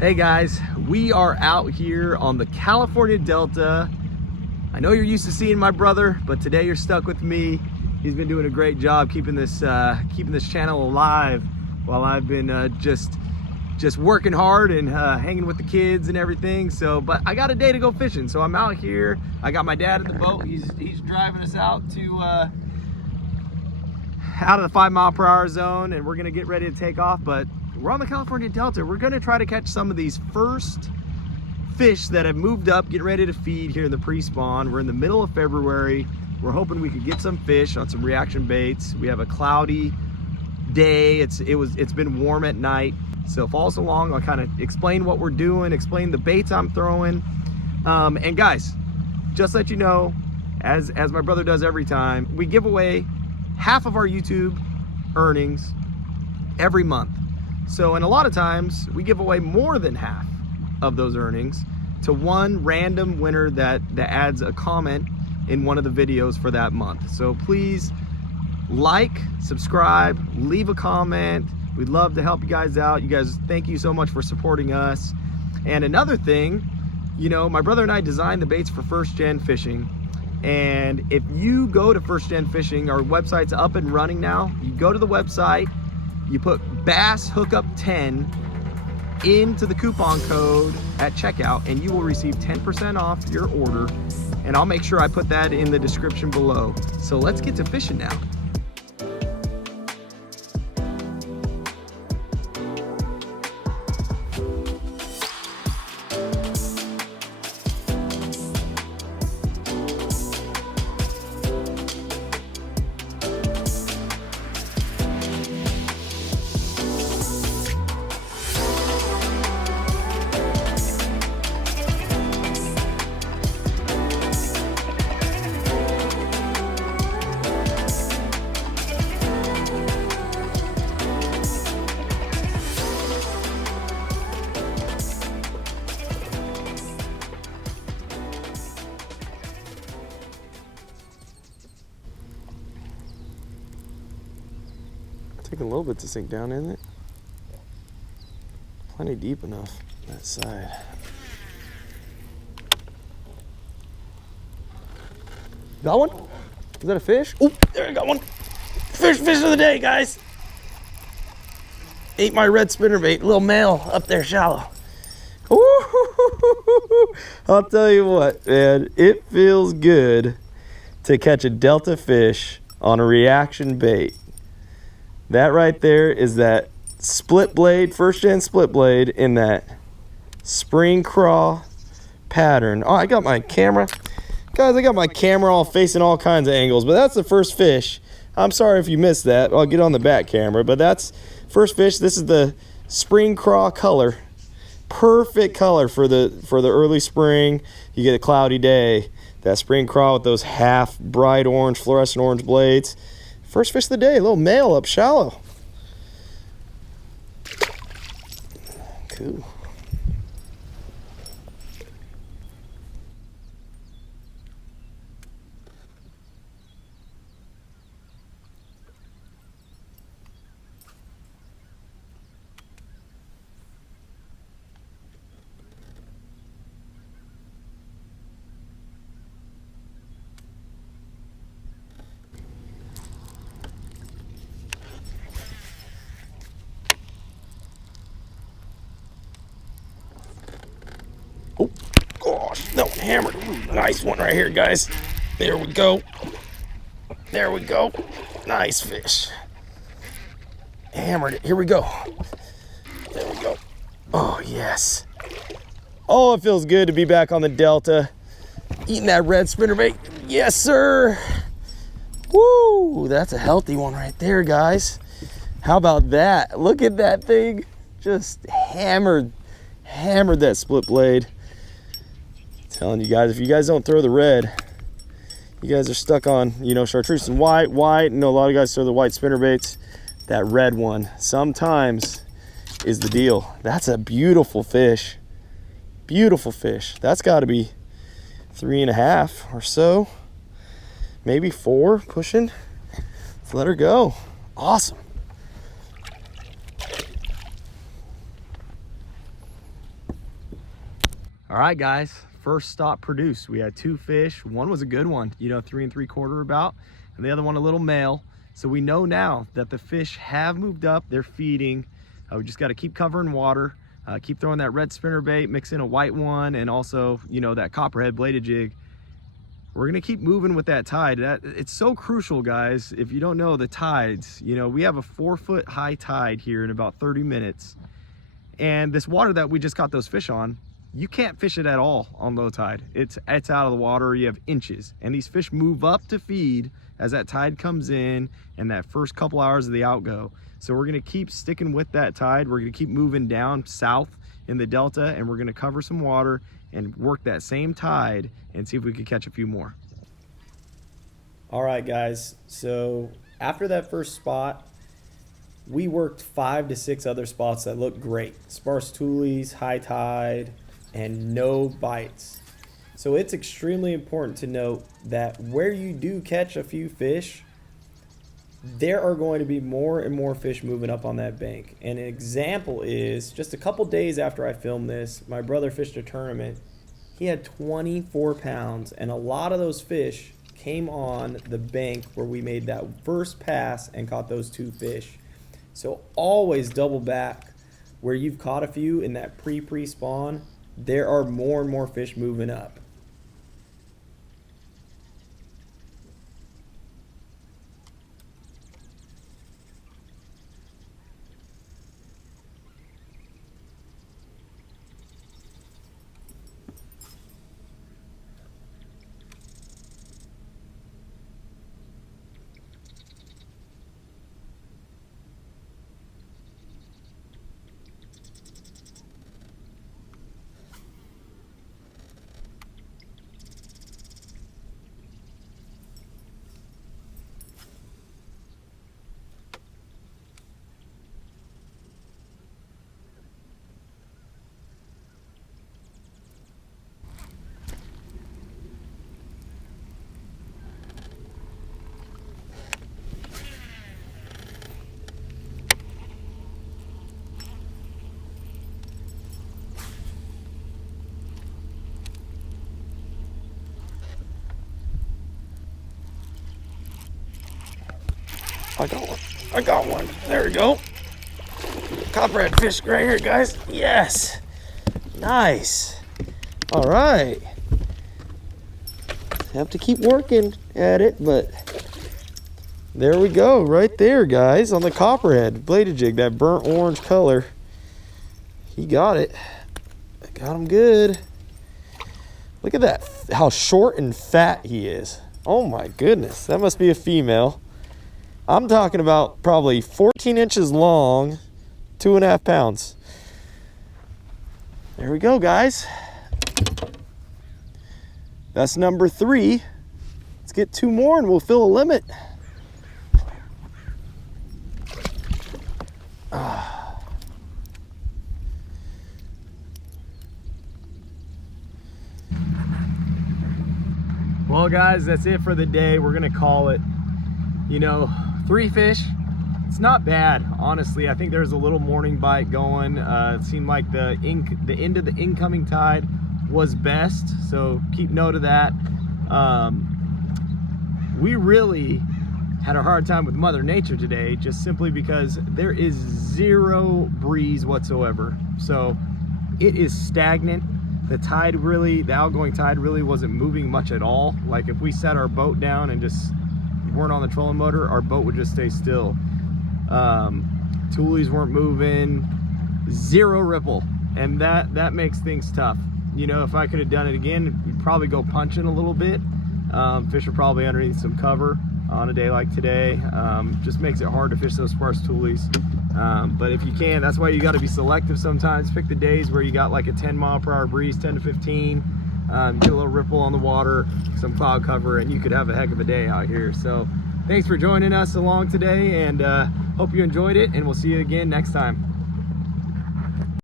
Hey guys, we are out here on the California Delta. I know you're used to seeing my brother, but today you're stuck with me. He's been doing a great job keeping this channel alive while I've been just working hard and hanging with the kids and everything. So, but I got a day to go fishing, so I'm out here. I got my dad in the boat. He's driving us out of the 5 mile per hour zone, and we're gonna get ready to take off. But we're on the California Delta. We're gonna try to catch some of these first fish that have moved up, getting ready to feed here in the pre-spawn. We're in the middle of February. We're hoping we could get some fish on some reaction baits. We have a cloudy day. It's been warm at night. So follow us along. I'll kind of explain what we're doing, explain the baits I'm throwing. And guys, just let you know, as my brother does every time, we give away half of our YouTube earnings every month. So, and a lot of times we give away more than half of those earnings to one random winner that adds a comment in one of the videos for that month. So please like, subscribe, leave a comment. We'd love to help you guys out. You guys, thank you so much for supporting us. And another thing, you know, my brother and I designed the baits for First Gen Fishing. And if you go to First Gen Fishing, our website's up and running now. You go to the website, you put Bass Hookup 10 into the coupon code at checkout, and you will receive 10% off your order. And I'll make sure I put that in the description below. So let's get to fishing now. Taking a little bit to sink down, isn't it? Plenty deep enough that side. Got one? Is that a fish? Oh, there I got one. Fish of the day, guys. Ate my red spinnerbait, little male up there shallow. Ooh, I'll tell you what, man, it feels good to catch a Delta fish on a reaction bait. That right there is that split blade, First Gen split blade in that spring craw pattern. Oh, I got my camera. Guys, I got my camera all facing all kinds of angles, but that's the first fish. I'm sorry if you missed that. I'll get on the back camera, but that's first fish. This is the spring craw color. Perfect color for the early spring. You get a cloudy day. That spring craw with those half bright orange, fluorescent orange blades. First fish of the day, a little male up shallow. Cool. Oh, gosh, that one hammered. Nice one right here, guys. There we go. There we go. Nice fish. Hammered it. Here we go. There we go. Oh, yes. Oh, it feels good to be back on the Delta. Eating that red spinnerbait. Yes, sir. Woo, that's a healthy one right there, guys. How about that? Look at that thing. Just hammered that split blade. Telling you guys, if you guys don't throw the red, you guys are stuck on, you know, chartreuse and white. I know a lot of guys throw the white spinnerbaits. That red one sometimes is the deal. That's a beautiful fish. Beautiful fish. That's got to be 3.5 or so, maybe 4 pushing. Let's let her go. Awesome. All right, guys, first stop produced. We had 2 fish. One was a good one, you know, 3 3/4 about, and the other one a little male. So we know now that the fish have moved up, they're feeding. We just got to keep covering water, keep throwing that red spinner bait, mix in a white one, and also, you know, that copperhead bladed jig. We're gonna keep moving with that tide. It's so crucial, guys. If you don't know the tides, you know, we have a 4-foot high tide here in about 30 minutes. And this water that we just caught those fish on, you can't fish it at all on low tide. It's out of the water, you have inches. And these fish move up to feed as that tide comes in and that first couple hours of the outgo. So we're gonna keep sticking with that tide. We're gonna keep moving down south in the delta, and we're gonna cover some water and work that same tide and see if we can catch a few more. All right, guys, so after that first spot, we worked 5 to 6 other spots that looked great. Sparse toolies, high tide, and no bites. So it's extremely important to note that where you do catch a few fish, there are going to be more and more fish moving up on that bank. And an example is, just a couple days after I filmed this, my brother fished a tournament. He had 24 pounds, and a lot of those fish came on the bank where we made that first pass and caught those 2 fish. So always double back where you've caught a few in that pre-spawn. There are more and more fish moving up. I got one. There we go. Copperhead fish right here, guys. Yes. Nice. All right. Have to keep working at it, but there we go. Right there, guys, on the copperhead bladed jig, that burnt orange color. He got it. I got him good. Look at that, how short and fat he is. Oh my goodness, that must be a female. I'm talking about probably 14 inches long, 2.5 pounds. There we go, guys. That's number 3. Let's get 2 more and we'll fill a limit. Well, guys, that's it for the day. We're gonna call it. You know, 3 fish, it's not bad, honestly. I think there's a little morning bite going. It seemed like the end of the incoming tide was best, so keep note of that. We really had a hard time with Mother Nature today, just simply because there is 0 breeze whatsoever. So it is stagnant. The tide really, the outgoing tide really wasn't moving much at all. Like if we set our boat down and just weren't on the trolling motor, our boat would just stay still. Toolies weren't moving, 0 ripple, and that makes things tough. You know, if I could have done it again, we'd probably go punching a little bit. Fish are probably underneath some cover on a day like today. Just makes it hard to fish those sparse toolies. But if you can, that's why you got to be selective sometimes. Pick the days where you got like a 10-mile-per-hour breeze, 10 to 15. Get a little ripple on the water, some cloud cover, and you could have a heck of a day out here. So thanks for joining us along today, and hope you enjoyed it, and we'll see you again next time.